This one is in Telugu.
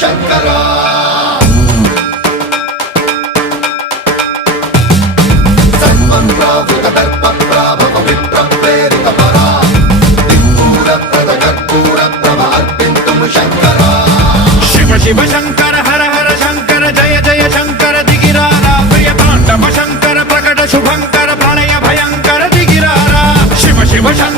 శంకర సన్మన్రావృత దర్ప ప్రాభవ విప్ర ప్రేరిత పరా దిక్పూర ప్రద కర్పూర ప్రభ అర్పింతుము శంకర శివ శివ శంకర హర హర శంకర జయ జయ శంకర దిగిరారా ప్రియ తాండవ శంకర ప్రకట శుభంకర ప్రణయ భయంకర దిగిరారా శివ శివ శంకర